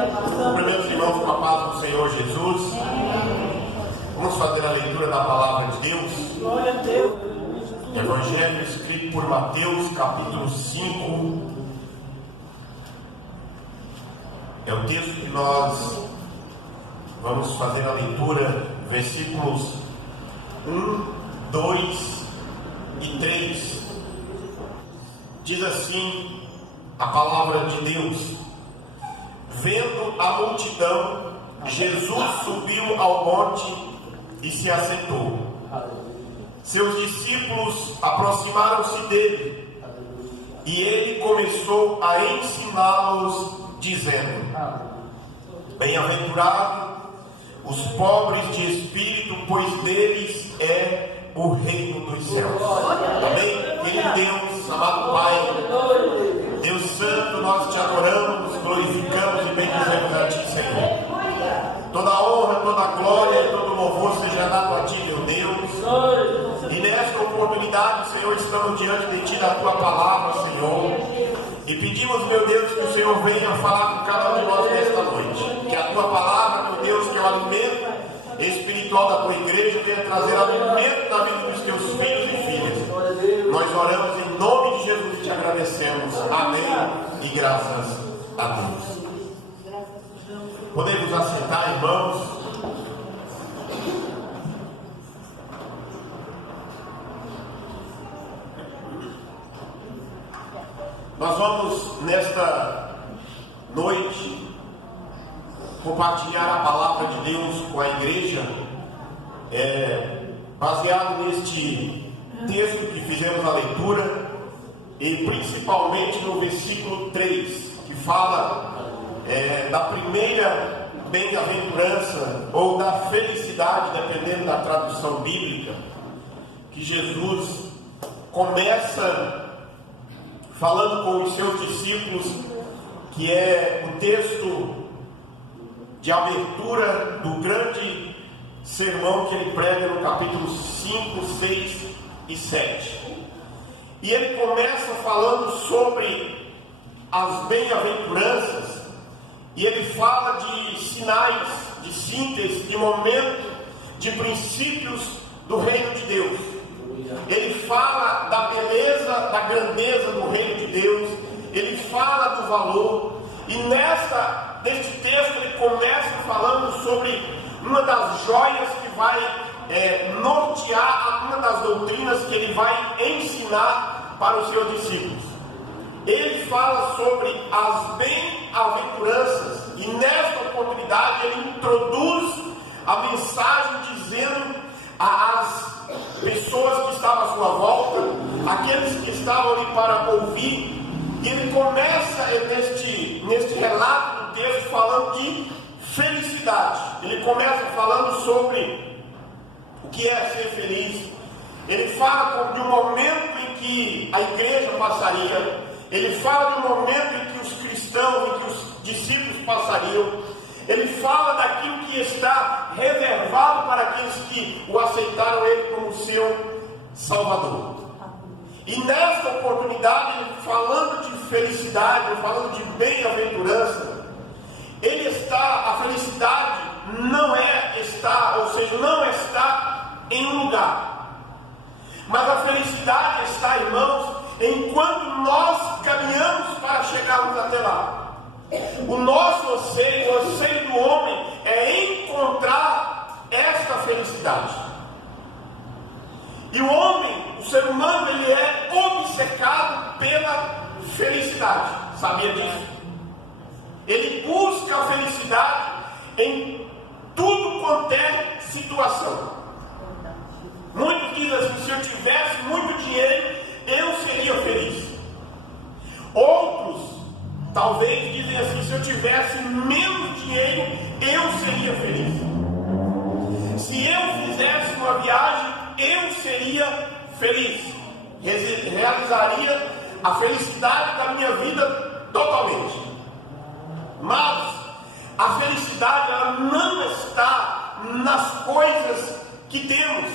Meus irmãos, com a paz do Senhor Jesus, vamos fazer a leitura da palavra de Deus. Glória a Deus. Evangelho escrito por Mateus, capítulo 5. É o texto que nós vamos fazer a leitura, versículos 1, 2 e 3. Diz assim a palavra de Deus: vendo a multidão, Jesus subiu ao monte e se assentou. Seus discípulos aproximaram-se dele e ele começou a ensiná-los, dizendo: bem-aventurados os pobres de espírito, pois deles é o reino dos céus. Amém? Querido Deus, amado Pai, Deus Santo, nós te adoramos, glorificamos e bendizemos a ti, Senhor. Toda a honra, toda a glória e todo o louvor seja dado a ti, meu Deus. E nesta oportunidade, Senhor, estamos diante de ti, da tua palavra, Senhor. E pedimos, meu Deus, que o Senhor venha falar com cada um de nós nesta noite. Que a tua palavra, meu Deus, que é o alimento espiritual da tua igreja, venha trazer alimento na vida dos teus filhos e filhas. Nós oramos em nome de Jesus e te agradecemos. Amém. E graças a Deus. Podemos assentar, irmãos. Nós vamos, nesta noite, compartilhar a palavra de Deus com a igreja, baseado neste texto que fizemos a leitura, e principalmente no versículo 3, que fala da primeira bem-aventurança, ou da felicidade, dependendo da tradução bíblica, que Jesus começa falando com os seus discípulos, que é o texto de abertura do grande sermão que ele prega no capítulo 5, 6 e 7. E ele começa falando sobre as bem-aventuranças, e ele fala de sinais, de síntese, de momento, de princípios do reino de Deus. Ele fala da beleza, da grandeza do reino de Deus. Ele fala do valor. E neste texto ele começa falando sobre uma das joias que vai nortear uma das doutrinas que ele vai ensinar para os seus discípulos. Ele fala sobre as bem-aventuranças. E nesta oportunidade ele introduz a mensagem dizendo às pessoas que estavam à sua volta, aqueles que estavam ali para ouvir. E ele começa neste relato do texto falando de felicidade. Ele começa falando sobre o que é ser feliz. Ele fala de um momento em que a igreja passaria. Ele fala de um momento em que os cristãos, em que os discípulos passariam. Ele fala daquilo que está reservado para aqueles que o aceitaram ele como seu Salvador. E nesta oportunidade, falando de felicidade, falando de bem-aventurança, a felicidade não está em um lugar. Mas a felicidade está, irmãos, enquanto nós caminhamos para chegarmos até lá. O nosso anseio, o anseio do homem é encontrar esta felicidade. E o homem, o ser humano, ele é obcecado pela felicidade. Sabia disso? Ele busca a felicidade em tudo quanto é situação. Muitos dizem assim: se eu tivesse muito dinheiro, eu seria feliz. Outros talvez dizem assim: se eu tivesse menos dinheiro, eu seria feliz. Se eu fizesse uma viagem, eu seria feliz. Realizaria a felicidade da minha vida totalmente. Mas a felicidade, ela não está nas coisas que temos,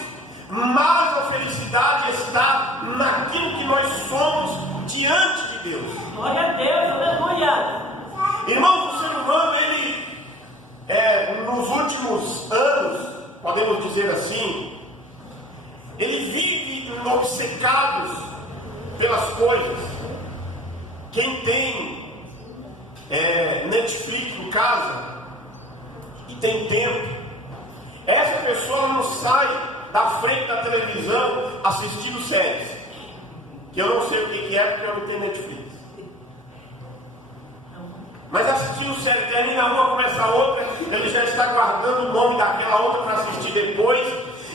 mas a felicidade está naquilo que nós somos diante de Deus. Glória a Deus, aleluia. Irmãos, o ser humano, ele podemos dizer assim, ele vive obcecados pelas coisas. Quem tem Netflix em casa e tem tempo, essa pessoa não sai da frente da televisão assistindo séries, que eu não sei o que é porque eu não tenho Netflix. Mas assistindo série, termina uma, começa a outra, ele já está guardando o nome daquela outra para assistir depois,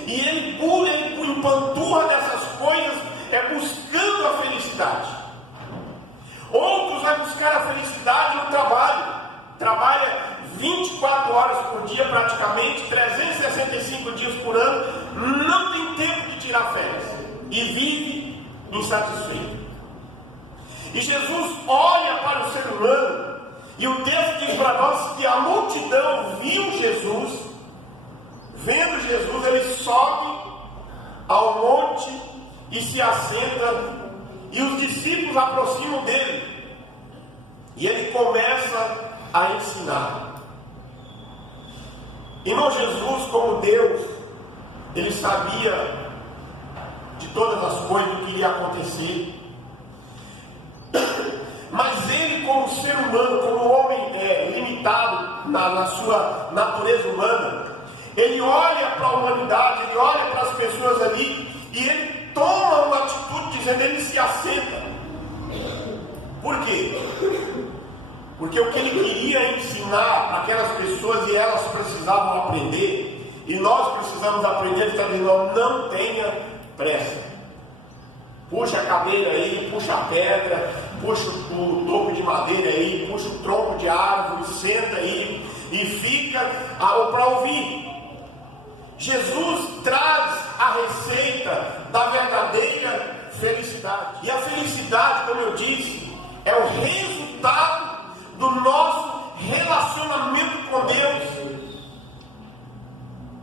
e ele empanturra dessas coisas, buscando a felicidade. Outros vai buscar a felicidade no trabalho, trabalha 24 horas por dia praticamente, 365 dias por ano, não tem tempo de tirar férias, e vive insatisfeito. E Jesus olha para o ser humano, e o texto diz para nós que a multidão viu Jesus, vendo Jesus, ele sobe ao monte e se assenta, e os discípulos aproximam dele, e ele começa a ensinar. Irmão, Jesus, como Deus, ele sabia de todas as coisas que iria acontecer, mas ele, como ser humano, como homem limitado na sua natureza humana, ele olha para a humanidade, ele olha para as pessoas ali, e ele toma uma atitude dizendo, ele se assenta. Por quê? Porque o que ele queria ensinar para aquelas pessoas, e elas precisavam aprender, e nós precisamos aprender, ele está dizendo, não tenha pressa. Puxa a cadeira aí, puxa a pedra, puxa o toco de madeira aí, puxa o tronco de árvore, senta aí e fica para ouvir. Jesus traz a receita da verdadeira felicidade. E a felicidade, como eu disse, é o resultado do nosso relacionamento com Deus.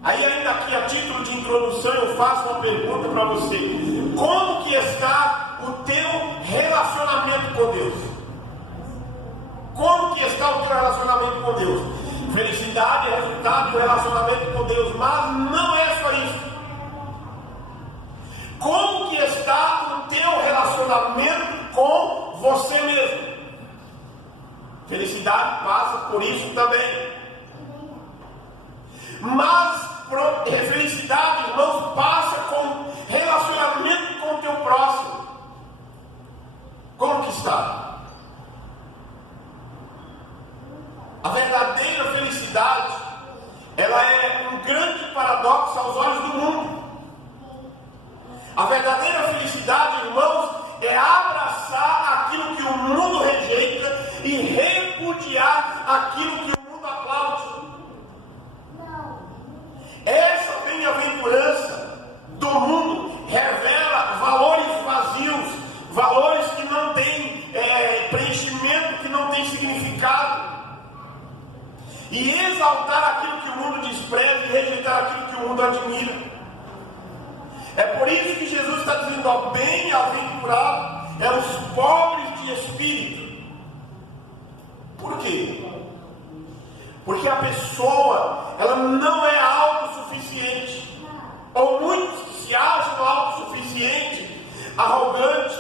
Aí ainda aqui a título de introdução eu faço uma pergunta para você. Como que está o teu relacionamento com Deus? Como que está o teu relacionamento com Deus? Felicidade é resultado do relacionamento com Deus, mas não é só isso. Como que está o teu relacionamento com você mesmo? Felicidade passa por isso também. Mas felicidade, irmãos, passa com relacionamento com o teu próximo. Como que está? A verdadeira felicidade, ela é um grande paradoxo aos olhos do mundo. A verdadeira felicidade, irmãos, é abraçar aquilo que o mundo rejeita e repudiar aquilo que o mundo aplaude. Essa bem-aventurança do mundo revela valores vazios, valores que não têm preenchimento, que não têm significado, e exaltar aquilo que o mundo despreza e rejeitar aquilo que o mundo admira. É por isso que Jesus está dizendo, ó, bem-aventurado é os pobres de espírito. Por quê? Porque a pessoa, ela não é autossuficiente, ou muitos que se acham autossuficientes, arrogantes.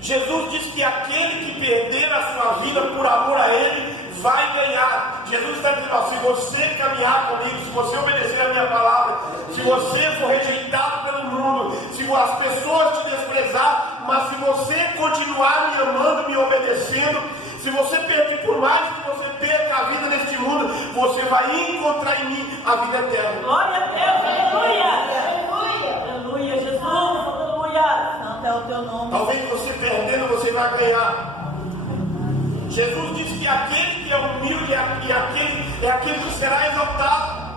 Jesus diz que aquele que perder a sua vida por amor a Ele, vai ganhar. Jesus está dizendo, ó, se você caminhar comigo, se você obedecer a minha palavra, se você for rejeitado pelo mundo, se as pessoas te desprezar, mas se você continuar me amando, me obedecendo, se você perder, por mais que você perca a vida neste mundo, você vai encontrar em mim a vida eterna. Glória a Deus, aleluia, aleluia, aleluia, Jesus, aleluia, santo é o teu nome. Talvez você perdendo, você vai ganhar. Jesus disse que aquele que é humilde é aquele que será exaltado.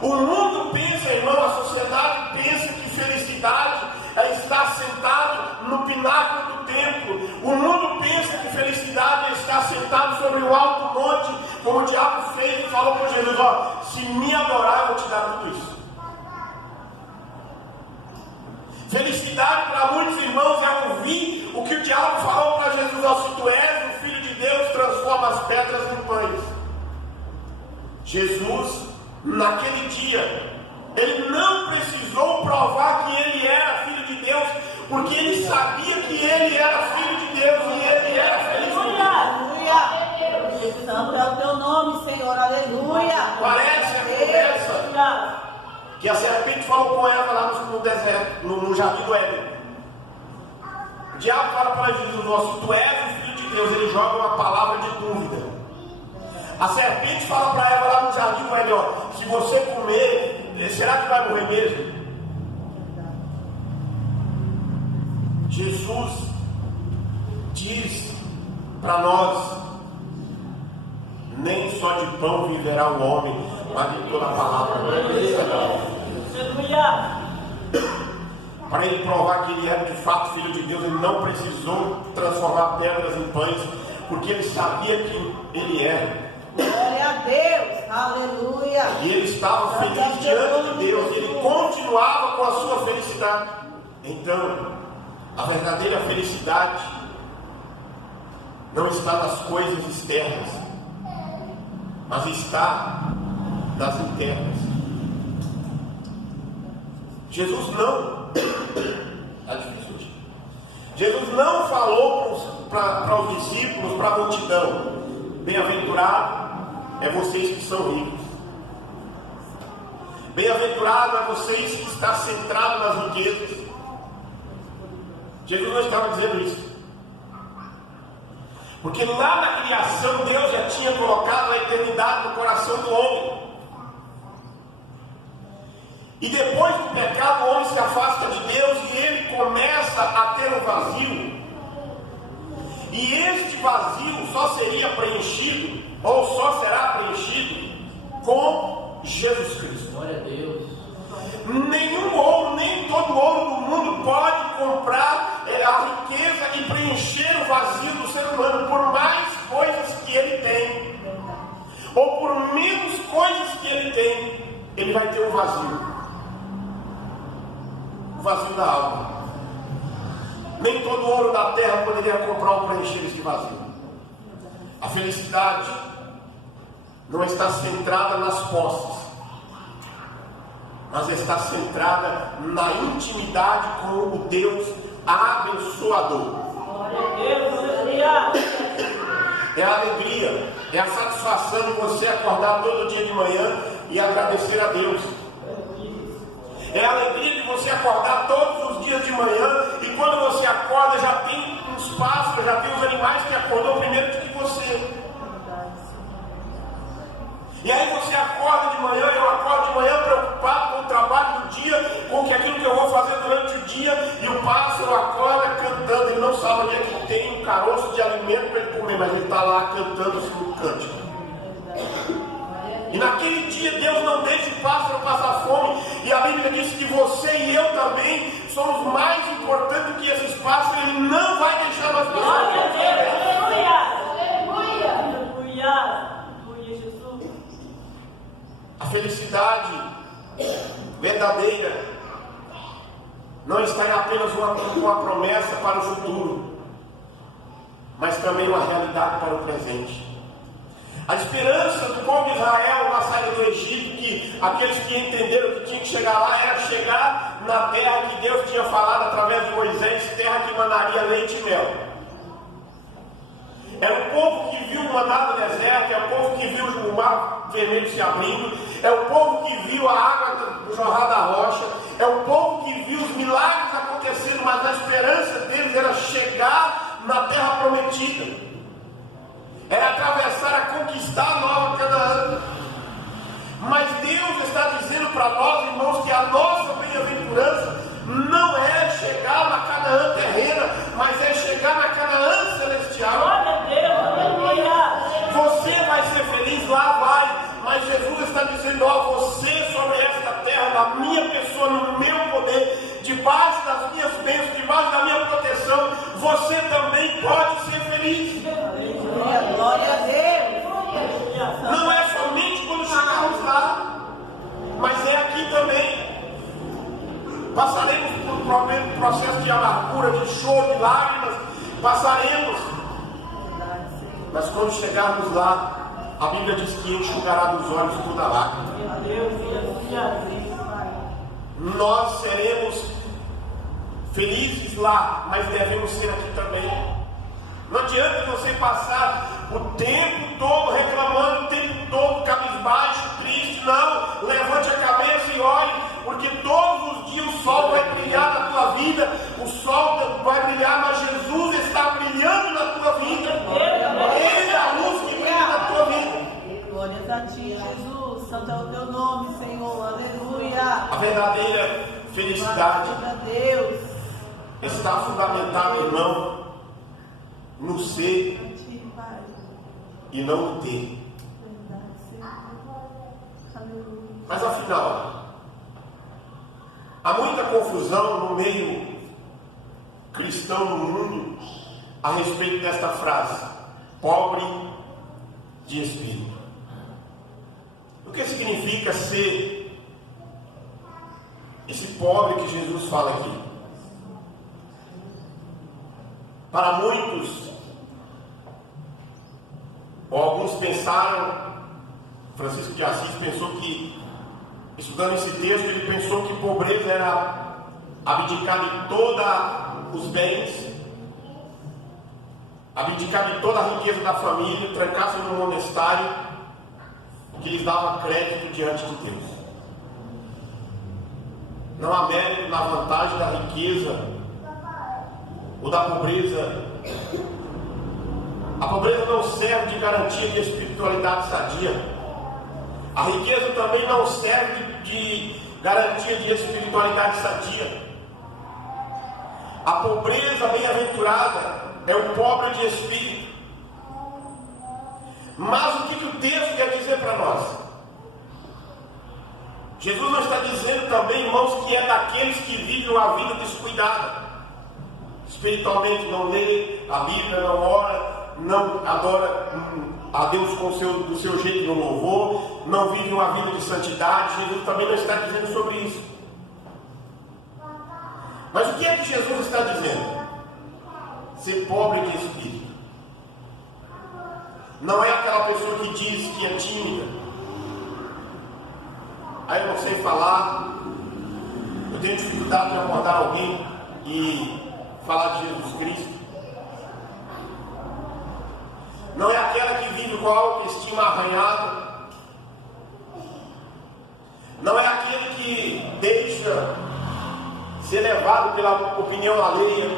O mundo pensa, irmão, a sociedade pensa que felicidade é estar sentado no pináculo do templo. O mundo pensa que felicidade é estar sentado sobre o alto monte, como o diabo fez e falou com Jesus, ó, se me adorar eu vou te dar tudo isso. Felicidade para muitos irmãos é ouvir o que o diabo falou para Jesus, ó, se tu és o Filho de Deus, transforma as pedras em pães. Jesus naquele dia, ele não precisou provar que ele era filho de Deus, porque ele sabia que ele era filho de Deus e ele era feliz. Aleluia! Santo é o teu nome, Senhor, aleluia! Parece a conversa que a serpente falou com Eva lá no deserto, no jardim do Éden. O diabo fala para Jesus: tu és o filho de Deus. Ele joga uma palavra de dúvida. A serpente fala para Eva lá no jardim do Éden: se você comer, será que vai morrer mesmo? Jesus diz para nós: nem só de pão viverá o homem, mas de toda a palavra. Para ele provar que ele era de fato filho de Deus, ele não precisou transformar pedras em pães, porque ele sabia que ele era. Glória a Deus, aleluia. E ele estava feliz diante de Deus, e ele continuava com a sua felicidade. Então, a verdadeira felicidade não está nas coisas externas, mas está nas internas. Jesus não é difícil. Jesus não falou para os discípulos, para a multidão: bem-aventurado é vocês que são ricos, bem-aventurado é vocês que estão centrados nas riquezas. Jesus não estava dizendo isso, porque lá na criação Deus já tinha colocado a eternidade no coração do homem. E depois do pecado, o homem se afasta de Deus e ele começa a ter um vazio. E este vazio só seria preenchido, ou só será preenchido, com Jesus Cristo. Glória a Deus. Nenhum ouro, nem todo ouro do mundo pode comprar a riqueza e preencher o vazio do ser humano, por mais coisas que ele tem, ou por menos coisas que ele tem, ele vai ter um vazio. Vazio da alma. Nem todo ouro da terra poderia comprar ou preencher esse vazio. A felicidade não está centrada nas posses, mas está centrada na intimidade com o Deus abençoador. É a alegria, é a satisfação de você acordar todo dia de manhã e agradecer a Deus. É a alegria de você acordar todos os dias de manhã e quando você acorda já tem os pássaros, já tem os animais que acordou primeiro do que você. E aí você acorda de manhã, eu acordo de manhã preocupado com o trabalho do dia, com aquilo que eu vou fazer durante o dia, e o pássaro acorda cantando. Ele não sabe onde é que tem um caroço de alimento para ele comer, mas ele está lá cantando o cântico. E naquele dia Deus não deixa o pássaro passar fome. E a Bíblia diz que você e eu também somos mais importantes que esses pássaros. Ele não vai deixar nós passar fome. Aleluia! Aleluia! Aleluia, Jesus! A felicidade verdadeira não está em apenas uma promessa para o futuro, mas também uma realidade para o presente. A esperança do povo de Israel na saída do Egito, que aqueles que entenderam que tinham que chegar lá, era chegar na terra que Deus tinha falado através de Moisés, terra que manaria leite e mel. É o povo que viu o maná do deserto, é o povo que viu o mar vermelho se abrindo, é o povo que viu a água jorrar da rocha, é o povo que viu os milagres acontecendo, mas a esperança deles era chegar na terra prometida. Era atravessar a conquistar a nova Canaã. Mas Deus está dizendo para nós, irmãos, que a nossa bem-aventurança não é chegar na Canaã terrena, mas é chegar na Canaã celestial. Glória a Deus, aleluia! Você vai ser feliz lá, vai. Mas Jesus está dizendo: ó, você sobre esta terra, na minha pessoa, no meu poder, debaixo das minhas bênçãos, debaixo da minha proteção, você também pode ser feliz. Glória a Deus! Não é somente quando chegarmos lá, mas é aqui também. Passaremos por um processo de amargura, de choro, de lágrimas. Passaremos. Mas quando chegarmos lá, a Bíblia diz que enxugará dos olhos toda lágrima. Nós seremos felizes lá, mas devemos ser aqui também. Não adianta você passar o tempo todo reclamando, o tempo todo cabisbaixo, triste. Não, levante a cabeça e olhe, porque todos os dias o sol vai brilhar na tua vida. O sol vai brilhar, mas Jesus está brilhando na tua vida. Ele é a luz que brilha na tua vida. Glórias a ti, Jesus. Santo é o teu nome, Senhor. Aleluia. A verdadeira felicidade está fundamentada, irmão, no ser e não no ter. Mas afinal, há muita confusão no meio cristão no mundo a respeito desta frase: pobre de espírito. O que significa ser esse pobre que Jesus fala aqui? Para muitos, ou alguns pensaram, Francisco de Assis pensou que, estudando esse texto, ele pensou que pobreza era abdicar de todos os bens, abdicar de toda a riqueza da família, trancar-se no monastério, que lhes dava crédito diante de Deus. Não há mérito na vantagem da riqueza ou da pobreza. A pobreza não serve de garantia de espiritualidade sadia. A riqueza também não serve de garantia de espiritualidade sadia. A pobreza bem-aventurada é o pobre de espírito. Mas o que o texto quer dizer para nós? Jesus não está dizendo também, irmãos, que é daqueles que vivem uma vida descuidada. Espiritualmente não lê a Bíblia, não ora, não adora a Deus do seu jeito no louvor, não vive uma vida de santidade. Jesus também não está dizendo sobre isso. Mas o que é que Jesus está dizendo? Ser pobre de espírito. Não é aquela pessoa que diz que é tímida. Aí eu não sei falar, eu tenho dificuldade de abordar alguém e falar de Jesus Cristo. Não é aquela que vive com a autoestima arranhada. Não é aquele que deixa ser levado pela opinião alheia.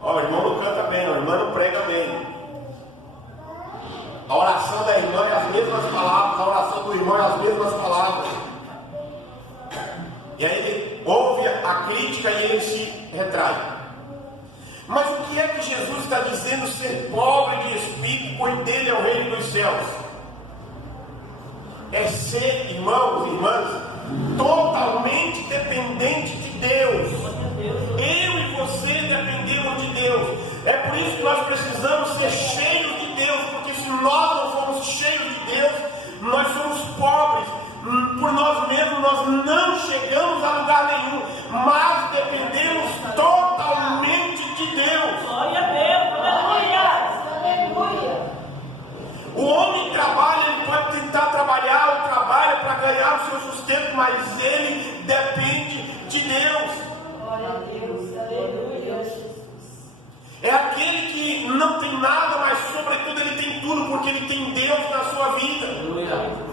Ó, o irmão não canta bem, a irmã não prega bem. A oração da irmã é as mesmas palavras, a oração do irmão é as mesmas palavras. E aí ele ouve a crítica e ele se retrai. Mas o que é que Jesus está dizendo ser pobre de espírito, pois dele é o reino dos céus? É ser, irmãos e irmãs, totalmente dependente de Deus. Eu e você dependemos de Deus. É por isso que nós precisamos ser cheios de Deus, porque se nós não formos cheios de Deus, nós somos pobres. Por nós mesmos nós não chegamos a lugar nenhum, mas dependemos totalmente de Deus. Glória a Deus, aleluia. O homem trabalha, ele pode tentar trabalhar, ou trabalha para ganhar o seu sustento, mas ele depende de Deus. Glória a Deus, aleluia. É aquele que não tem nada, mas sobretudo ele tem tudo, porque ele tem Deus na sua vida. Aleluia.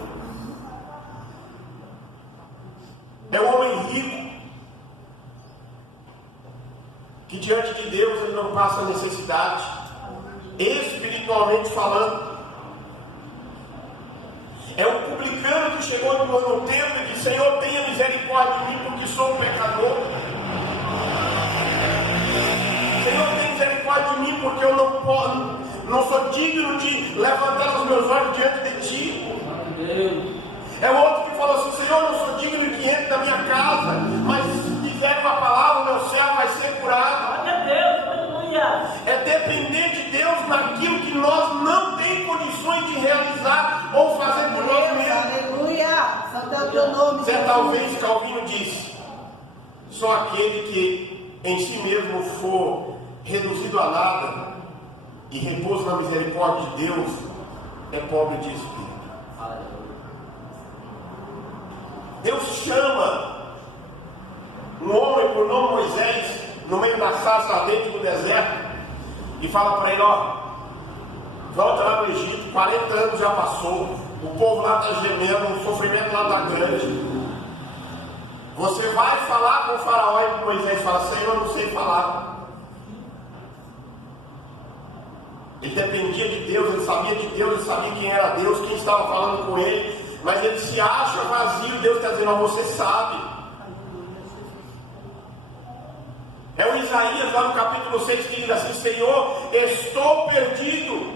É um homem rico, que diante de Deus ele não passa necessidade, espiritualmente falando. É um publicano que chegou no templo e disse: Senhor, tenha misericórdia de mim, porque sou um pecador. Senhor, tenha misericórdia de mim, porque eu não sou digno de levantar os meus olhos diante de ti. É o outro que falou assim: Senhor, eu não sou digno que entre na minha casa, mas se fizer uma palavra, meu servo vai ser curado. Glória a Deus, aleluia. É depender de Deus naquilo que nós não temos condições de realizar ou fazer por nós mesmos. Aleluia. Santo é o teu nome. Certa vez Calvino disse: só aquele que em si mesmo for reduzido a nada e repousa na misericórdia de Deus é pobre de espírito. Deus chama um homem por nome Moisés no meio da sarça ardente do deserto e fala para ele: ó, volta lá no Egito, 40 anos já passou, o povo lá está gemendo, o sofrimento lá está grande. Você vai falar com o faraó. E Moisés fala: Senhor, eu não sei falar. Ele dependia de Deus, ele sabia de Deus, ele sabia quem era Deus, quem estava falando com ele, mas ele se acha vazio. Deus está dizendo: você sabe. É o Isaías lá no capítulo 6 que diz assim: Senhor, estou perdido.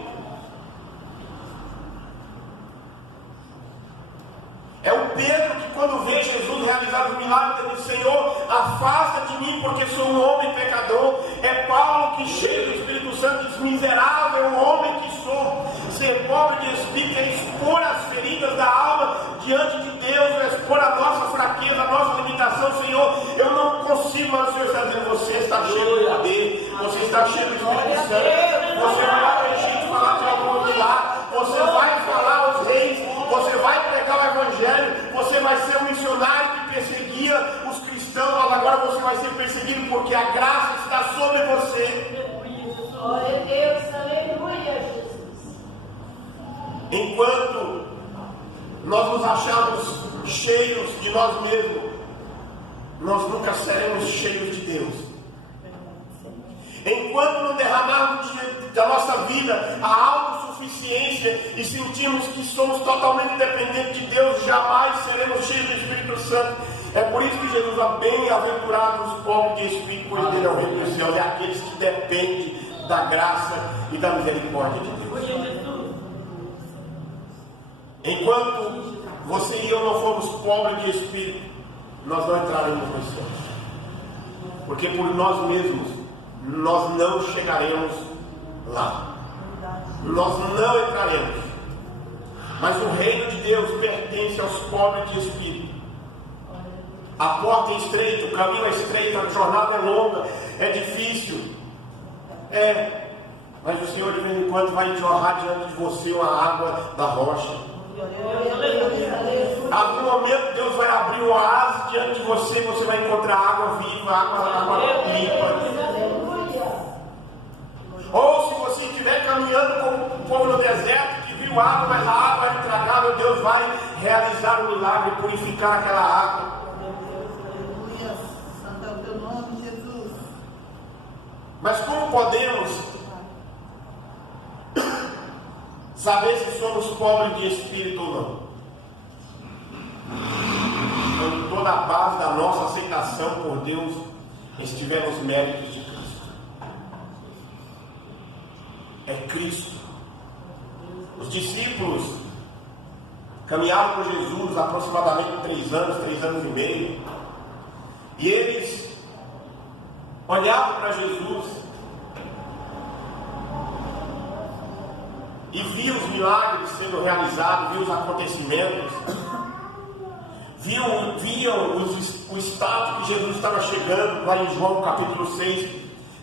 É o Pedro que, quando vê Jesus realizar o milagre, ele diz: Senhor, afasta de mim, porque sou um homem pecador. É Paulo que, cheio do Espírito Santo, diz: miserável homem que sou. Ser pobre de espírito é expor as feridas da alma diante de Deus, é expor a nossa fraqueza, a nossa limitação. Senhor, eu não consigo, mas o Senhor está dizendo: você está cheio de poder, você está cheio do Espírito Santo, você vai lá no Egito falar de algum milagre, você vai falar aos reis, você vai pregar o Evangelho, você vai ser um missionário que perseguia os cristãos, mas agora você vai ser perseguido porque a graça está sobre você. Glória a Deus, aleluia, Jesus. Enquanto nós nos achamos cheios de nós mesmos, nós nunca seremos cheios de Deus. Enquanto não derramarmos da nossa vida a autossuficiência e sentimos que somos totalmente dependentes de Deus, jamais seremos cheios do Espírito Santo. É por isso que Jesus diz: bem-aventurados os pobres de espírito, pois dele é o reino dos céus. É aqueles que dependem da graça e da misericórdia de Deus. Enquanto você e eu não formos pobres de espírito, nós não entraremos nos céus, porque por nós mesmos nós não chegaremos lá, nós não entraremos. Mas o reino de Deus pertence aos pobres de espírito. A porta é estreita, o caminho é estreito, a jornada é longa, é difícil, mas o Senhor de vez em quando vai jorrar diante de você uma água da rocha. A algum momento Deus vai abrir o oásis diante de você, você vai encontrar água viva, água limpa. Ou se você estiver caminhando como o povo no deserto, que viu água, mas a água era intragável, Deus vai realizar o milagre e purificar aquela água. Aleluia, santo é o teu nome, Jesus. Mas como podemos saber se somos pobres de espírito ou não? Quando toda a base da nossa aceitação por Deus estiver nos méritos de Cristo. É Cristo. Os discípulos caminharam com Jesus aproximadamente 3 anos e meio, e eles olhavam para Jesus e viam os milagres sendo realizados, viam os acontecimentos, viam o estado que Jesus estava chegando. Lá em João capítulo 6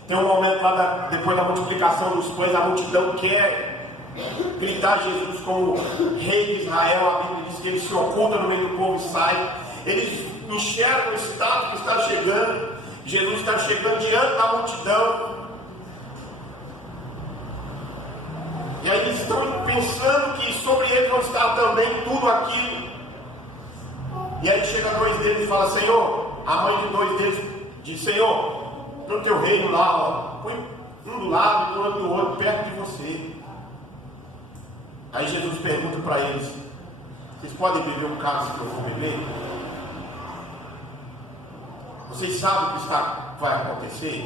tem um momento lá depois da multiplicação dos pães, a multidão quer gritar Jesus como rei de Israel. A Bíblia diz que ele se oculta no meio do povo e sai. Eles enxergam o estado que está chegando. Jesus está chegando diante da multidão, e aí eles estão pensando que sobre ele não está também tudo aquilo. E aí chega 2 deles e fala: Senhor, a mãe de 2 deles diz: Senhor, no teu reino lá, ó, põe um do lado e o outro do outro, perto de você. Aí Jesus pergunta para eles: vocês podem beber um cálice que eu vou beber? Vocês sabem o que vai acontecer?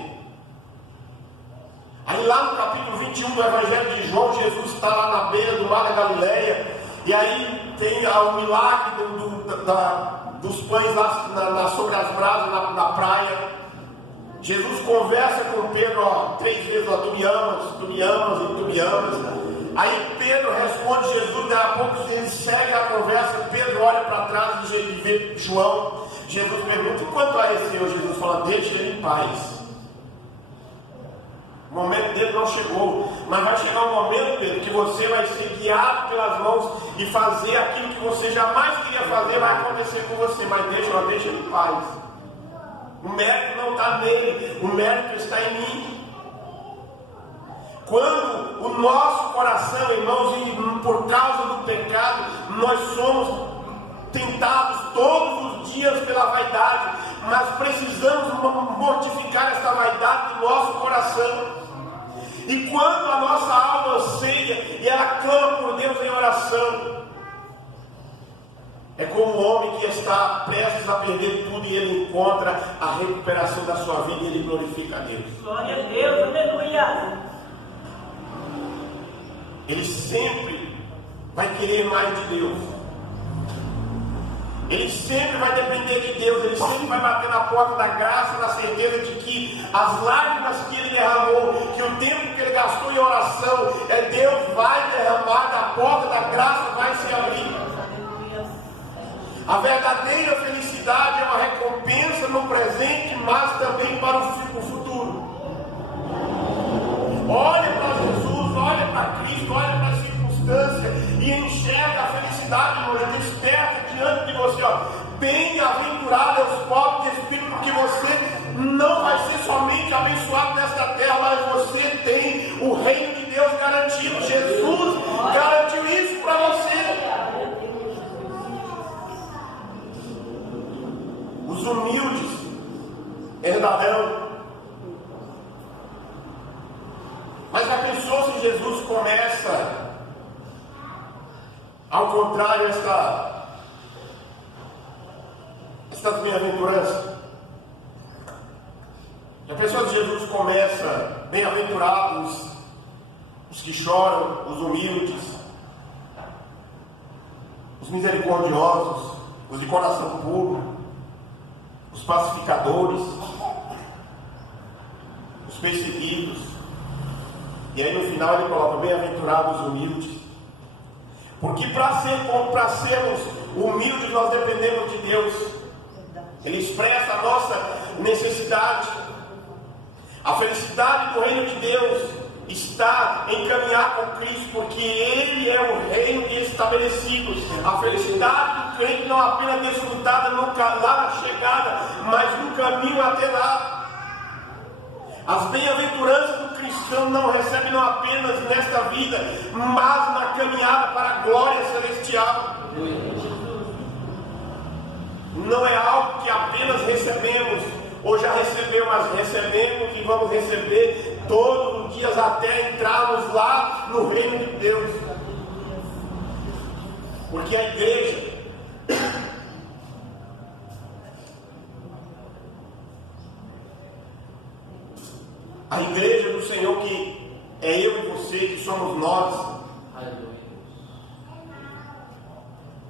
Aí lá no capítulo 21 do Evangelho de João, Jesus está lá na beira do mar da Galileia, e aí tem o milagre dos pães lá sobre as brasas na praia. Jesus conversa com Pedro 3 vezes: ó, tu me amas, tu me amas e tu me amas. Aí Pedro responde Jesus, daí a pouco ele segue a conversa. Pedro olha para trás e vê João. Jesus pergunta: e quanto a esse Senhor? Jesus fala: deixa ele em paz. O momento dele não chegou. Mas vai chegar um momento, Pedro, que você vai ser guiado pelas mãos e fazer aquilo que você jamais queria fazer, vai acontecer com você. Mas deixa ele em paz. O mérito não está nele, o mérito está em mim. Quando o nosso coração, irmãos, por causa do pecado, nós somos tentados todos os dias pela vaidade, mas precisamos mortificar esta vaidade do nosso coração. E quando a nossa alma anseia e ela clama por Deus em oração, é como um homem que está prestes a perder tudo e ele encontra a recuperação da sua vida e ele glorifica a Deus. Glória a Deus, aleluia. Ele sempre vai querer mais de Deus. Ele sempre vai depender de Deus. Ele sempre vai bater na porta da graça, na certeza de que as lágrimas que ele derramou, que o tempo que ele gastou em oração, Deus vai derramar, da porta da graça vai se abrir. A verdadeira felicidade é uma recompensa no presente, mas também para o futuro. Olha para Jesus, olha para Cristo, olha para as circunstâncias e enxerga a felicidade, irmão. Desperta diante de você, ó. Bem-aventurado é os pobres de espírito, porque você não vai ser somente abençoado nesta terra, mas você tem o reino de Deus garantido. Jesus garantiu isso para você. Os humildes herdarão. Mas já pensou se Jesus começa, ao contrário, estas bem-aventuranças? Já pensou se Jesus começa, bem-aventurados os que choram, os humildes, os misericordiosos, os de coração puro, os pacificadores, os perseguidos? E aí no final ele coloca: bem-aventurados os humildes. Porque para sermos humildes nós dependemos de Deus. Ele expressa a nossa necessidade. A felicidade do reino de Deus está em caminhar com Cristo, porque Ele é o reino estabelecido. A felicidade do crente não é apenas desfrutada lá na chegada, mas no caminho até lá. As bem-aventuranças do cristão não recebe não apenas nesta vida, mas na caminhada para a glória celestial. Não é algo que apenas recebemos, ou já recebeu, mas recebemos e vamos receber todos os dias até entrarmos lá no reino de Deus. Porque a igreja do Senhor, que é eu e você, que somos nós,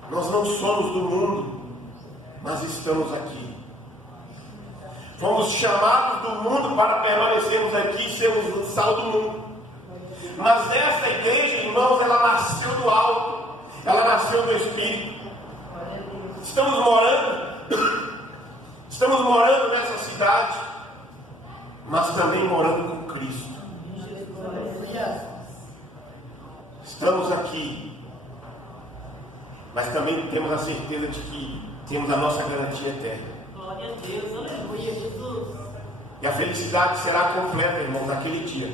nós não somos do mundo, mas estamos aqui. Fomos chamados do mundo para permanecermos aqui e sermos o sal do mundo. Mas essa igreja, irmãos, ela nasceu do alto, ela nasceu do Espírito. Estamos morando nessa cidade, mas também morando com Cristo. Estamos aqui, mas também temos a certeza de que temos a nossa garantia eterna. Glória a Deus, aleluia, Jesus. E a felicidade será completa, irmãos, naquele dia,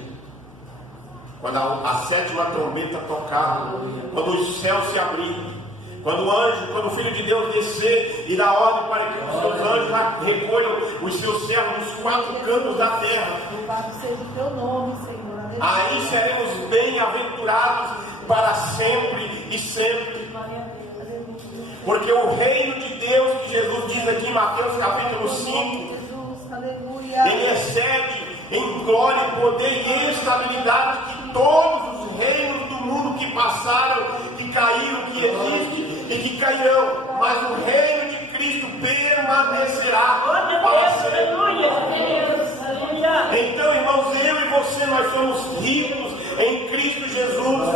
quando a sétima trombeta tocar, quando os céus se abrirem, quando o Filho de Deus descer e dar ordem para que os seus anjos recolham os seus servos nos quatro cantos da terra. Louvado seja o teu nome, Senhor. Aí seremos bem-aventurados para sempre e sempre. Porque o reino de Deus, que Jesus diz aqui em Mateus capítulo 5, ele excede em glória, poder e estabilidade que todos os reinos do mundo que passaram, que caíram, que existem e que cairão, mas o reino de Cristo permanecerá para sempre. Então, irmãos, eu e você, nós somos ricos em Cristo Jesus.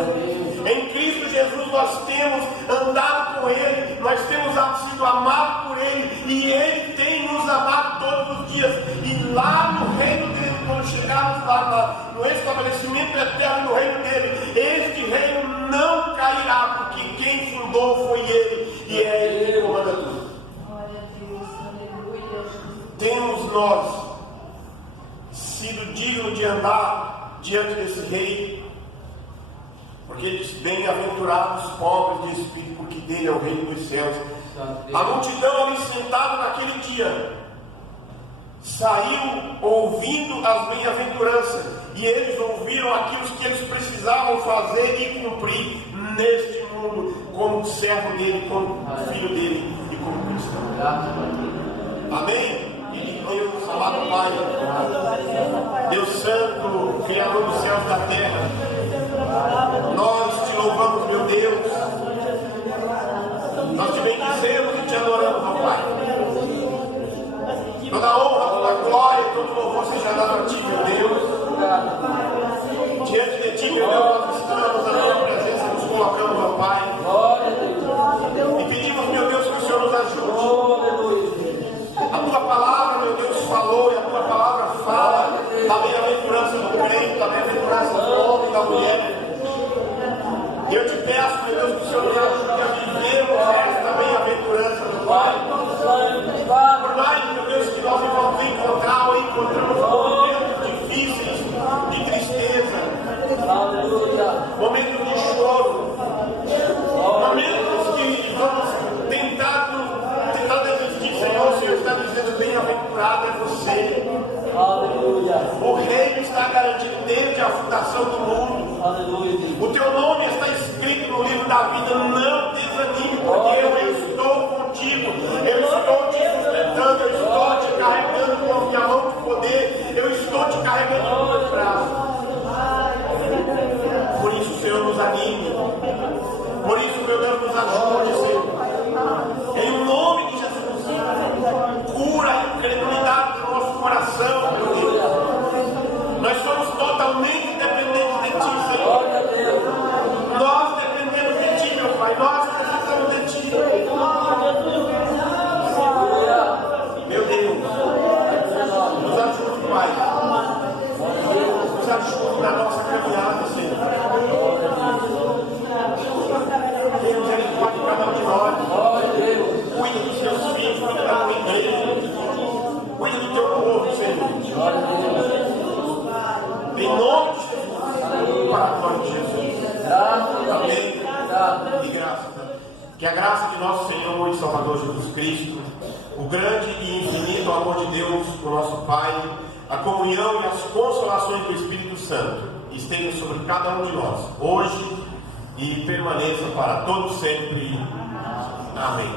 Em Cristo Jesus nós temos andado com Ele, nós temos sido amados por Ele, e Ele tem nos amado todos os dias. E lá no reino dele, quando chegarmos lá no estabelecimento eterno do reino dele. Este reino não cairá, porque quem fundou foi ele, e é ele que comanda tudo. Temos nós sido dignos de andar diante desse rei? Porque ele diz: bem-aventurados os pobres de espírito, porque dele é o reino dos céus. A multidão ali sentada naquele dia saiu ouvindo as bem-aventuranças, e eles ouviram aquilo que eles precisavam fazer e cumprir neste mundo, como servo dele, como filho dele e como cristão. Amém? E Deus, amado Pai, Deus Santo, Criador dos céus e da terra, nós te louvamos, meu Deus, nós te bendizemos e te adoramos, meu Pai. Toda honra, toda glória, todo louvor seja dado a ti, meu Deus. Diante de ti, meu Deus, nós estamos na tua presença, nos colocamos, meu Pai. E pedimos, meu Deus, que o Senhor nos ajude. A tua palavra, meu Deus, falou, e a tua palavra fala da bem-aventurança do crente, da bem-aventurança do homem e da mulher. Eu te peço, meu Deus, que o Senhor nos ajude a vivermos esta bem-aventurança, meu Pai. Por mais, meu Deus, que nós vamos encontrar ou encontramos momentos difíceis, de tristeza, momentos de choro, momentos que vamos tentar desistir. Senhor, o Senhor está dizendo: bem-aventurado é você. O reino está garantido desde a fundação do mundo. O teu nome está escrito no livro da vida. Não desanime, porque eu estou contigo. Eu estou te sustentando. Eu estou te carregando com a minha mão de poder. Eu estou te carregando com o meu braço. Por isso, Senhor, nos anime. Por isso, meu Deus, nos ajude, Senhor. Em o nome de Jesus, cura a incredulidade do nosso coração, meu Deus. Nós somos totalmente dependentes de ti, Senhor. Nós dependemos de ti, meu Pai. Nós precisamos de ti. Meu Deus, nos ajude, Pai. Nos ajude na nossa caminhada, Senhor. Tenha misericórdia de cada um de nós. Cuide dos teus filhos, cuide da tua igreja. Cuide do teu povo, Senhor. Em nome de Jesus. Para a glória de Jesus. Amém. E graças a Deus. Que a graça de nosso Senhor e Salvador Jesus Cristo, o grande e infinito amor de Deus, o nosso Pai, a comunhão e as consolações do Espírito Santo estejam sobre cada um de nós, hoje e permaneça para todos sempre. Amém.